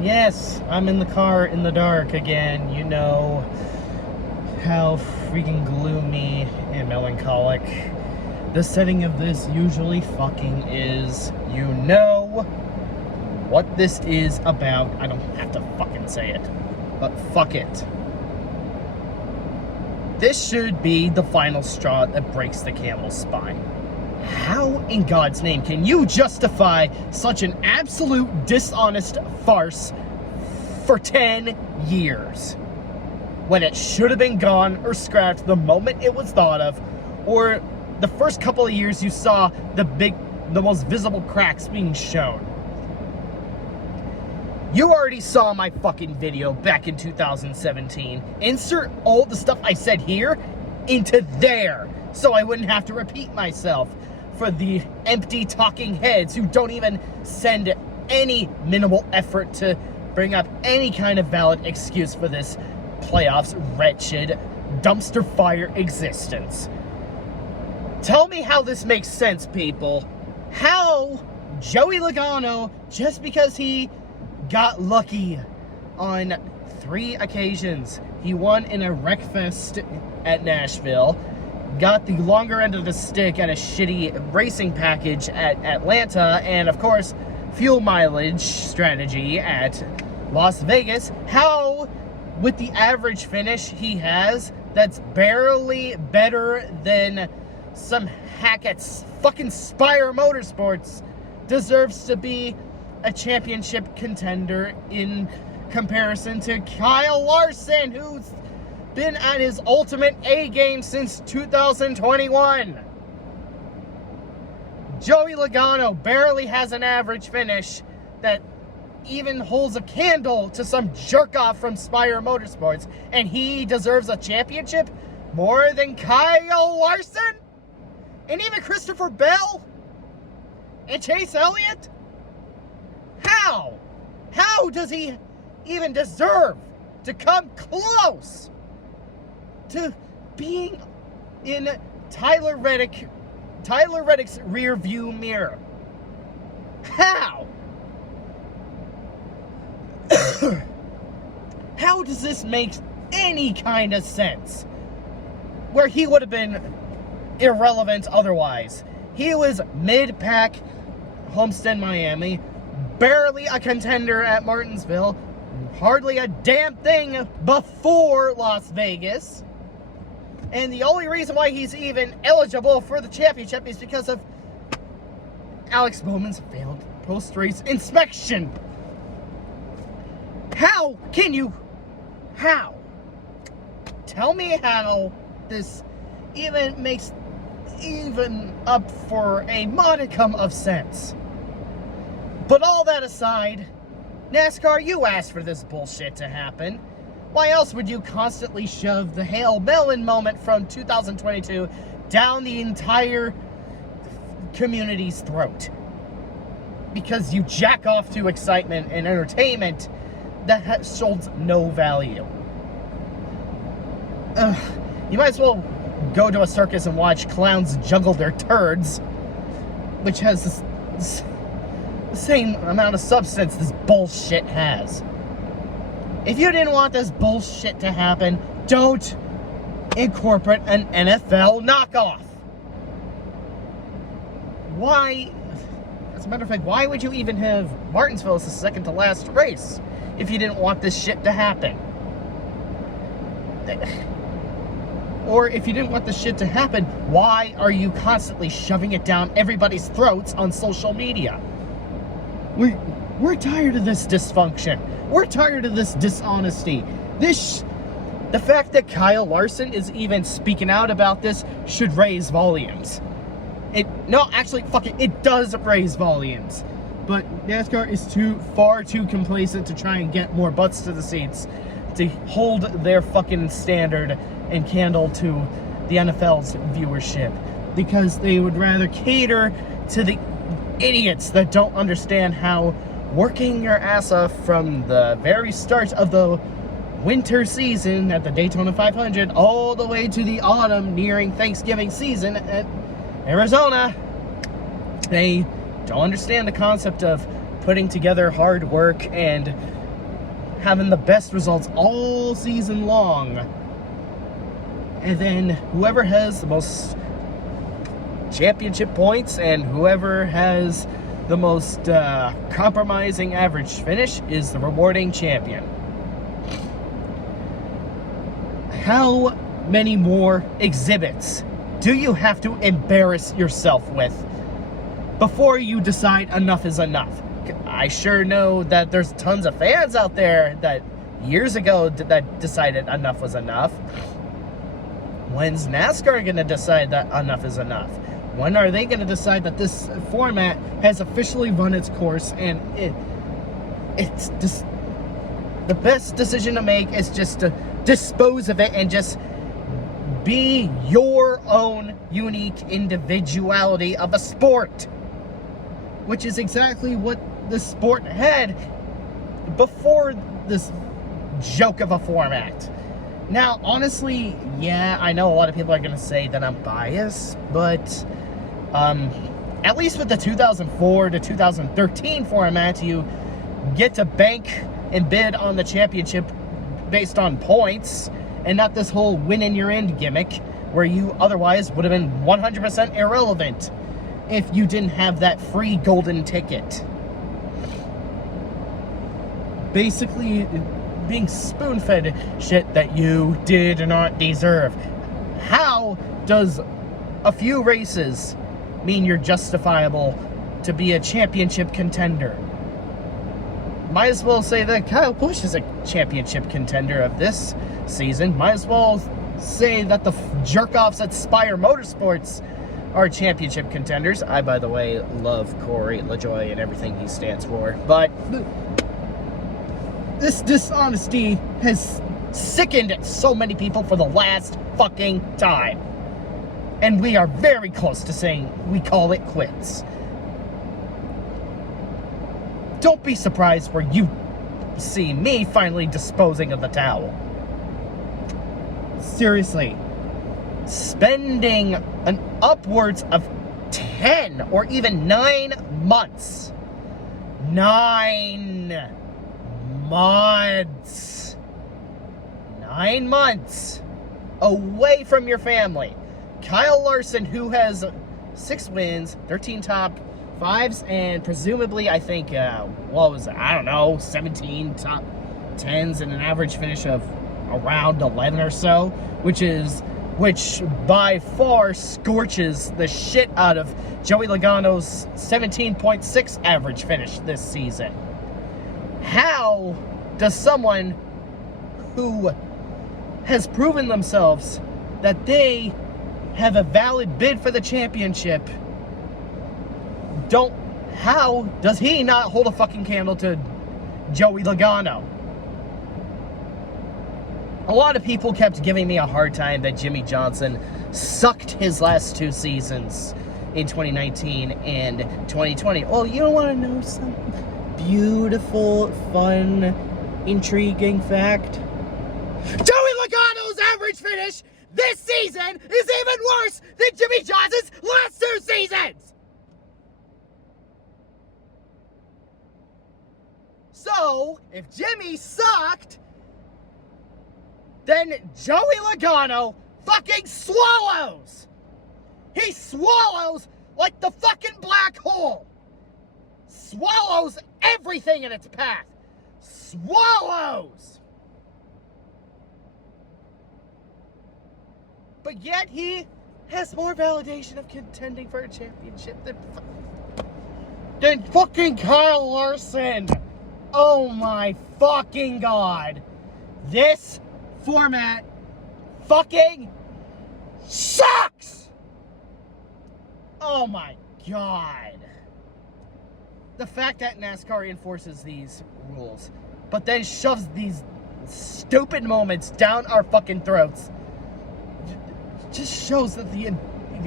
Yes, I'm in the car in the dark again. You know how freaking gloomy and melancholic the setting of this usually fucking is. You know what this is about. I don't have to fucking say it, but fuck it. This should be the final straw that breaks the camel's spine. How in God's name can you justify such an absolute dishonest farce for 10 years? When it should have been gone or scrapped the moment it was thought of, or the first couple of years you saw the most visible cracks being shown. You already saw my fucking video back in 2017. Insert all the stuff I said here into there, so I wouldn't have to repeat myself for the empty talking heads who don't even send any minimal effort to bring up any kind of valid excuse for this playoffs wretched dumpster fire existence. Tell me how this makes sense, people. How Joey Logano, just because he got lucky on 3 occasions, he won in a wreckfest at Nashville, got the longer end of the stick at a shitty racing package at Atlanta, and of course, fuel mileage strategy at Las Vegas. How, with the average finish he has, that's barely better than some hack at fucking Spire Motorsports, deserves to be a championship contender in comparison to Kyle Larson, who's been at his ultimate A game since 2021. Joey Logano barely has an average finish that even holds a candle to some jerk-off from Spire Motorsports, and he deserves a championship more than Kyle Larson? And even Christopher Bell? And Chase Elliott? How? How does he even deserve to come close to being in Tyler Reddick's rear view mirror? How? How does this make any kind of sense? Where he would have been irrelevant otherwise. He was mid-pack Homestead, Miami, barely a contender at Martinsville, hardly a damn thing before Las Vegas. And the only reason why he's even eligible for the championship is because of Alex Bowman's failed post-race inspection. How can you? How? Tell me how this even makes even up for a modicum of sense. But all that aside, NASCAR, you asked for this bullshit to happen. Why else would you constantly shove the Hail Melon moment from 2022 down the entire community's throat? Because you jack off to excitement and entertainment that holds no value. You might as well go to a circus and watch clowns juggle their turds, which has the same amount of substance this bullshit has. If you didn't want this bullshit to happen, don't incorporate an NFL knockoff. Why? As a matter of fact, why would you even have Martinsville as the second to last race if you didn't want this shit to happen? Or if you didn't want this shit to happen, why are you constantly shoving it down everybody's throats on social media? We're tired of this dysfunction. We're tired of this dishonesty. The fact that Kyle Larson is even speaking out about this should raise volumes. It does raise volumes. But NASCAR is far too complacent to try and get more butts to the seats to hold their fucking standard and candle to the NFL's viewership, because they would rather cater to the idiots that don't understand how working your ass off from the very start of the winter season at the Daytona 500 all the way to the autumn nearing Thanksgiving season at Arizona, they don't understand the concept of putting together hard work and having the best results all season long. And then whoever has the most championship points and whoever has the most compromising average finish is the rewarding champion. How many more exhibits do you have to embarrass yourself with before you decide enough is enough? I sure know that there's tons of fans out there that years ago that decided enough was enough. When's NASCAR going to decide that enough is enough? When are they going to decide that this format has officially run its course and it's just the best decision to make is just to dispose of it and just be your own unique individuality of a sport, which is exactly what the sport had before this joke of a format. Now, honestly, yeah, I know a lot of people are going to say that I'm biased, but at least with the 2004 to 2013 format, you get to bank and bid on the championship based on points, and not this whole win in your end gimmick, where you otherwise would have been 100% irrelevant if you didn't have that free golden ticket. Basically, being spoon-fed shit that you did not deserve. How does a few races mean you're justifiable to be a championship contender? Might as well say that Kyle Busch is a championship contender of this season. Might as well say that the jerk-offs at Spire Motorsports are championship contenders. I, by the way, love Corey LaJoie and everything he stands for. But this dishonesty has sickened so many people for the last fucking time. And we are very close to saying we call it quits. Don't be surprised where you see me finally disposing of the towel. Seriously, spending an upwards of 10 or even 9 months. 9 months. 9 months away from your family. Kyle Larson, who has 6 wins, 13 top 5s, and presumably, I think, 17 top 10s and an average finish of around 11 or so, which by far scorches the shit out of Joey Logano's 17.6 average finish this season. How does someone who has proven themselves that they have a valid bid for the championship, how does he not hold a fucking candle to Joey Logano? A lot of people kept giving me a hard time that Jimmy Johnson sucked his last 2 seasons in 2019 and 2020. Oh, you don't want to know some beautiful, fun, intriguing fact? Joey Logano's average finish this season is even worse than Jimmy Johnson's last 2 seasons! So, if Jimmy sucked, then Joey Logano fucking swallows! He swallows like the fucking black hole! Swallows everything in its path! Swallows! But yet he has more validation of contending for a championship than fucking Kyle Larson! Oh my fucking god! This format fucking sucks! Oh my god. The fact that NASCAR enforces these rules, but then shoves these stupid moments down our fucking throats, just shows that the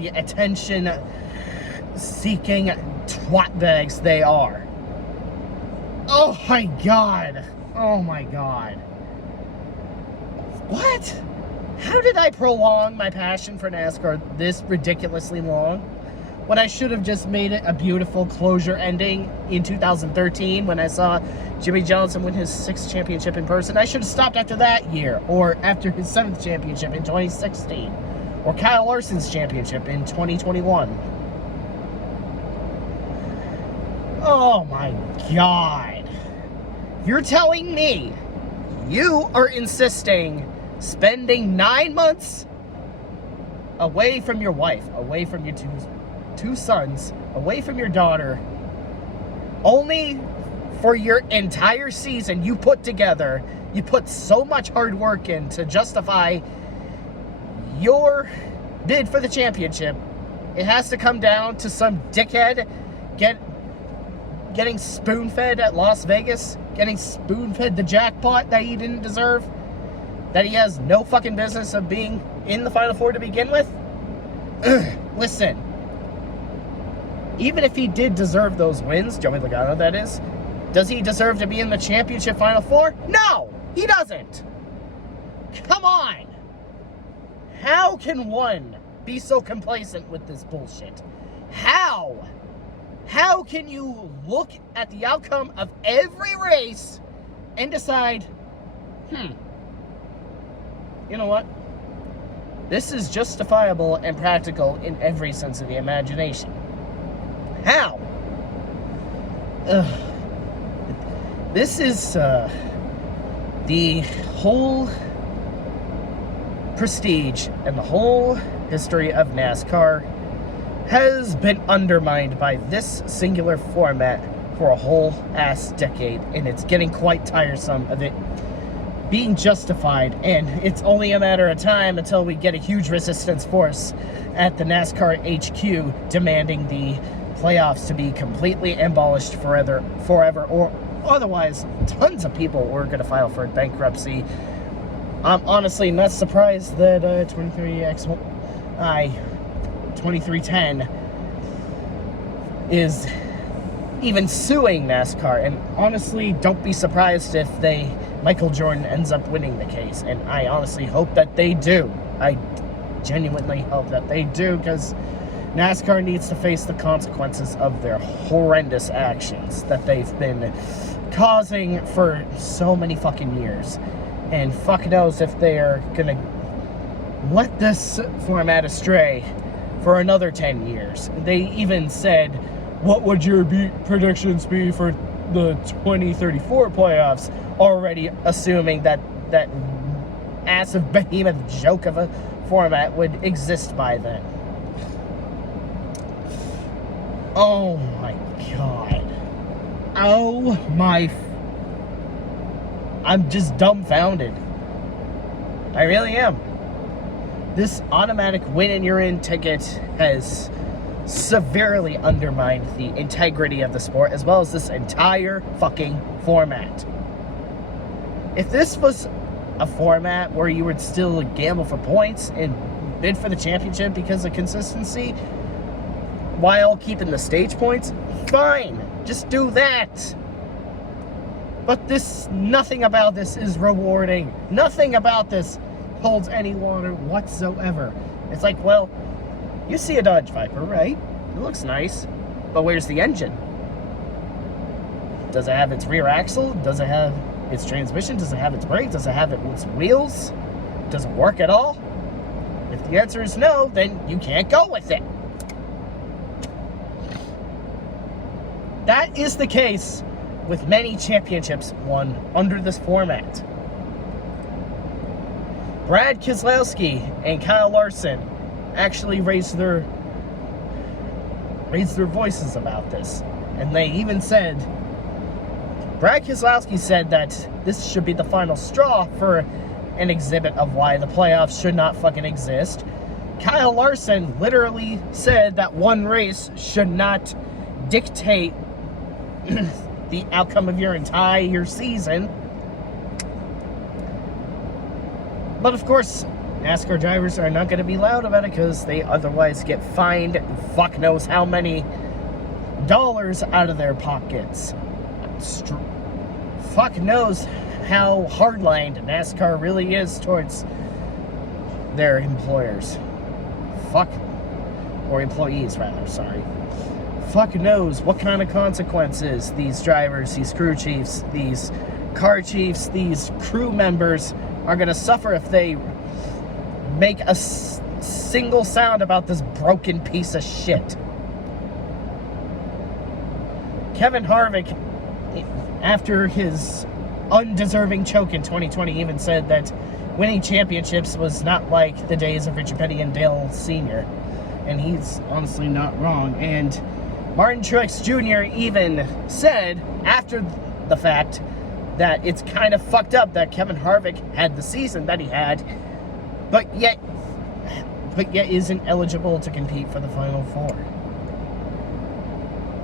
attention-seeking twat bags they are. Oh my god. Oh my god. What? How did I prolong my passion for NASCAR this ridiculously long? when I should have just made it a beautiful closure ending in 2013 when I saw Jimmy Johnson win his 6th championship in person. I should have stopped after that year, or after his 7th championship in 2016, or Kyle Larson's championship in 2021. Oh my God. You're telling me you are insisting spending 9 months away from your wife, away from your two sons, away from your daughter, only for your entire season you put together, you put so much hard work in to justify your bid for the championship, it has to come down to some dickhead getting spoon-fed at Las Vegas, getting spoon-fed the jackpot that he didn't deserve, that he has no fucking business of being in the Final Four to begin with? Listen, even if he did deserve those wins, Joey Logano that is, does he deserve to be in the championship Final Four? No, he doesn't. Come on. How can one be so complacent with this bullshit? How? How can you look at the outcome of every race and decide, you know what? This is justifiable and practical in every sense of the imagination. How? This is the whole prestige and the whole history of NASCAR has been undermined by this singular format for a whole ass decade, and it's getting quite tiresome of it being justified, and it's only a matter of time until we get a huge resistance force at the NASCAR HQ demanding the playoffs to be completely abolished forever, or otherwise tons of people are going to file for bankruptcy. I'm honestly not surprised that 2310 is even suing NASCAR, and honestly don't be surprised if Michael Jordan ends up winning the case, and I honestly hope that they do. I genuinely hope that they do, because NASCAR needs to face the consequences of their horrendous actions that they've been causing for so many fucking years. And fuck knows if they are gonna let this format astray for another 10 years. They even said, what would your predictions be for the 2034 playoffs? Already assuming that massive behemoth joke of a format would exist by then. Oh my God. Oh my... I'm just dumbfounded. I really am. This automatic win and you're in ticket has severely undermined the integrity of the sport, as well as this entire fucking format. If this was a format where you would still gamble for points and bid for the championship because of consistency while keeping the stage points, fine, just do that. But nothing about this is rewarding. Nothing about this holds any water whatsoever. It's like, well, you see a Dodge Viper, right? It looks nice, but where's the engine? Does it have its rear axle? Does it have its transmission? Does it have its brakes? Does it have its wheels? Does it work at all? If the answer is no, then you can't go with it. That is the case with many championships won under this format. Brad Keselowski and Kyle Larson actually raised their voices about this. And they even said, Brad Keselowski said that this should be the final straw for an exhibit of why the playoffs should not fucking exist. Kyle Larson literally said that one race should not dictate the outcome of your entire season. But of course, NASCAR drivers are not going to be loud about it because they otherwise get fined fuck knows how many dollars out of their pockets. Fuck knows how hardlined NASCAR really is towards their employers. Fuck or employees rather, sorry. Fuck knows what kind of consequences these drivers, these crew chiefs, these car chiefs, these crew members are going to suffer if they make a single sound about this broken piece of shit. Kevin Harvick, after his undeserving choke in 2020, even said that winning championships was not like the days of Richard Petty and Dale Sr. And he's honestly not wrong. And Martin Truex Jr. even said after the fact that it's kind of fucked up that Kevin Harvick had the season that he had, but yet isn't eligible to compete for the Final Four.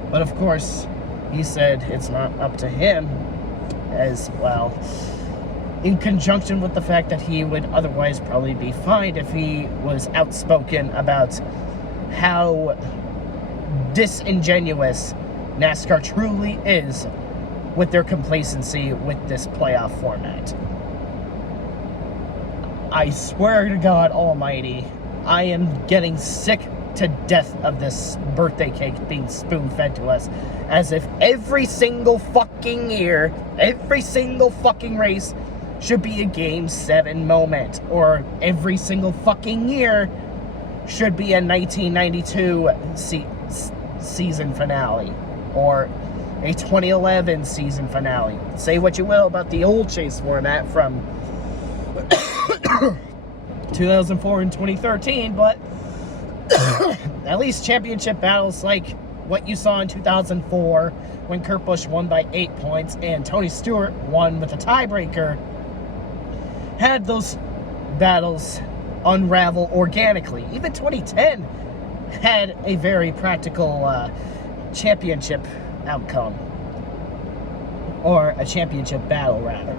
But of course, he said it's not up to him as well, in conjunction with the fact that he would otherwise probably be fined if he was outspoken about how disingenuous NASCAR truly is with their complacency with this playoff format. I swear to God Almighty, I am getting sick to death of this birthday cake being spoon-fed to us, as if every single fucking year, every single fucking race should be a Game 7 moment, or every single fucking year should be a 1992 season finale, or a 2011 season finale. Say what you will about the old chase format from 2004 and 2013, but at least championship battles like what you saw in 2004 when Kurt Busch won by 8 points and Tony Stewart won with a tiebreaker had those battles unravel organically. Even 2010 had a very practical championship outcome, or a championship battle rather,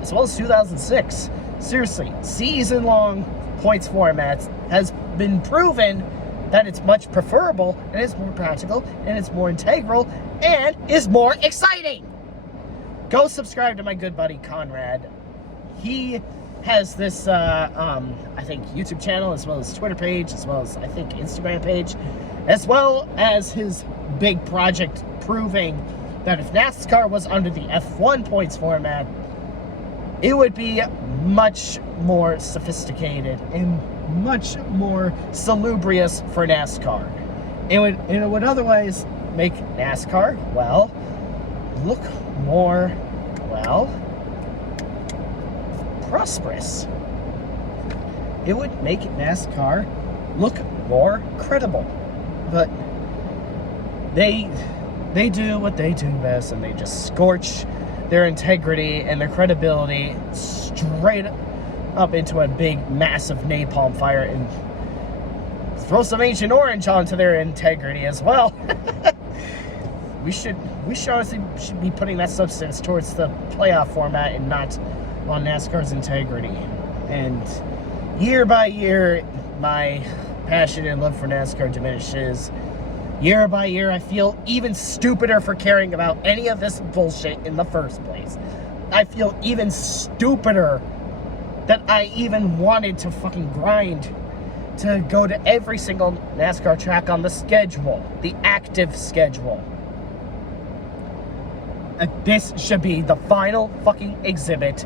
as well as 2006. Seriously, season-long points formats has been proven that it's much preferable, and it's more practical, and it's more integral, and is more exciting. Go subscribe to my good buddy Conrad. He has this, I think, YouTube channel, as well as Twitter page, as well as, I think, Instagram page, as well as his big project proving that if NASCAR was under the F1 points format, it would be much more sophisticated and much more salubrious for NASCAR. It would otherwise make NASCAR, well, look more, well, prosperous. It would make NASCAR look more credible. But they do what they do best, and they just scorch their integrity and their credibility straight up into a big, massive napalm fire and throw some Agent Orange onto their integrity as well. we honestly should be putting that substance towards the playoff format and not on NASCAR's integrity. And year by year, my passion and love for NASCAR diminishes. Year by year, I feel even stupider for caring about any of this bullshit in the first place. I feel even stupider that I even wanted to fucking grind to go to every single NASCAR track on the schedule, the active schedule. This should be the final fucking exhibit.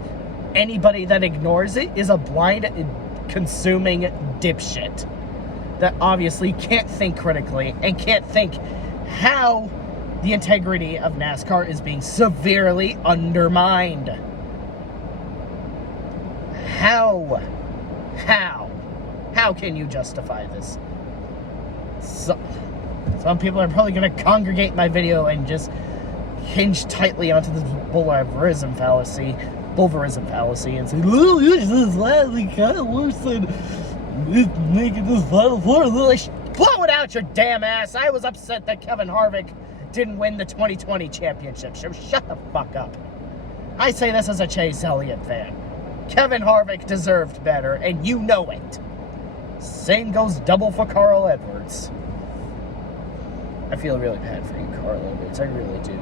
Anybody that ignores it is a blind, consuming dipshit that obviously can't think critically and can't think how the integrity of NASCAR is being severely undermined. How can you justify this? Some people are probably going to congregate my video and just hinge tightly onto this bulverism fallacy and say, "Oh, this is slightly kind of worse than making this Final Four." Blow it out your damn ass. I was upset that Kevin Harvick didn't win the 2020 championship. So shut the fuck up. I say this as a Chase Elliott fan. Kevin Harvick deserved better, and you know it. Same goes double for Carl Edwards. I feel really bad for you, Carl Edwards. I really do.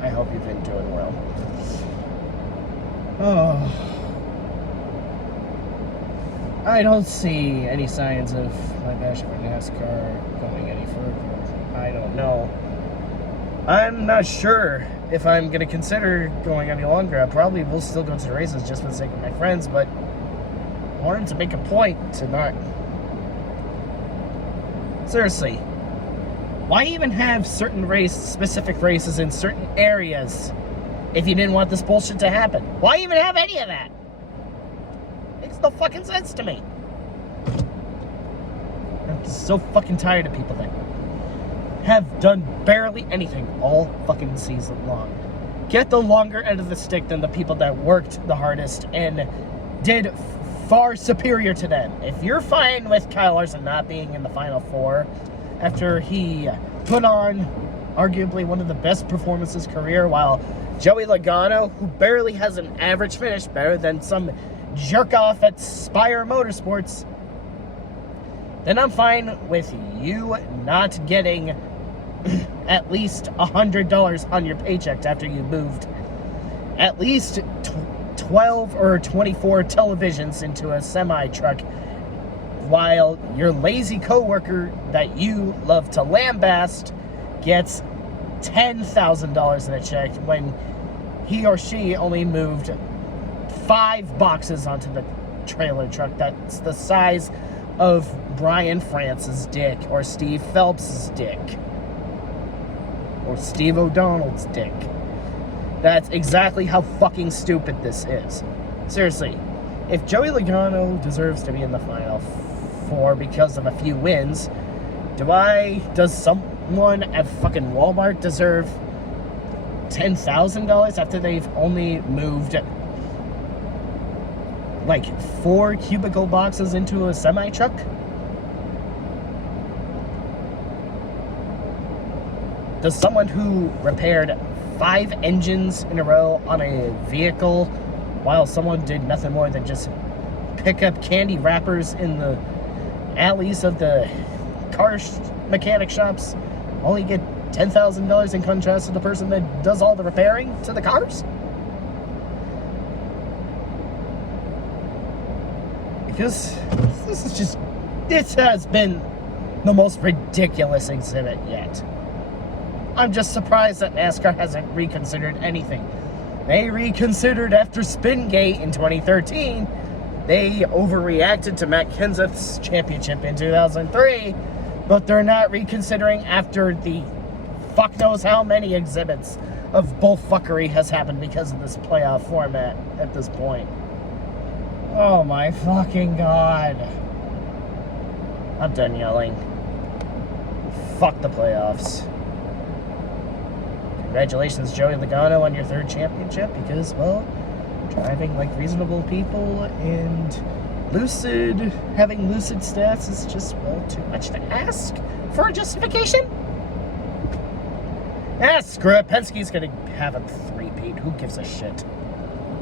I hope you've been doing well. I don't see any signs of my passion for NASCAR going any further. I don't know. I'm not sure if I'm going to consider going any longer. I probably will still go to the races just for the sake of my friends, but I wanted to make a point to not... Seriously, why even have certain specific races in certain areas if you didn't want this bullshit to happen? Why even have any of that? Makes no fucking sense to me. I'm just so fucking tired of people that have done barely anything all fucking season long. Get the longer end of the stick than the people that worked the hardest and did far superior to them. If you're fine with Kyle Larson not being in the Final Four after he put on arguably one of the best performances of his career, while Joey Logano, who barely has an average finish, better than some jerk off at Spire Motorsports, then I'm fine with you not getting at least $100 on your paycheck after you moved at least 12 or 24 televisions into a semi-truck, while your lazy coworker that you love to lambaste gets $10,000 in a check when he or she only moved 5 boxes onto the trailer truck that's the size of Brian France's dick, or Steve Phelps's dick, or Steve O'Donnell's dick. That's exactly how fucking stupid this is. Seriously, if Joey Logano deserves to be in the Final Four because of a few wins, does someone at fucking Walmart deserve $10,000 after they've only moved like 4 cubicle boxes into a semi-truck? Does someone who repaired 5 engines in a row on a vehicle while someone did nothing more than just pick up candy wrappers in the alleys of the car mechanic shops only get $10,000 in contrast to the person that does all the repairing to the cars? Because this has been the most ridiculous exhibit yet. I'm just surprised that NASCAR hasn't reconsidered anything. They reconsidered after Spingate in 2013. They overreacted to Matt Kenseth's championship in 2003, but they're not reconsidering after the fuck knows how many exhibits of bullfuckery has happened because of this playoff format at this point. Oh my fucking god. I'm done yelling. Fuck the playoffs. Congratulations, Joey Logano, on your 3rd championship, because, well, driving like reasonable people and having lucid stats is just, well, too much to ask for a justification. Screw it. Penske's gonna have a 3-peat. Who gives a shit?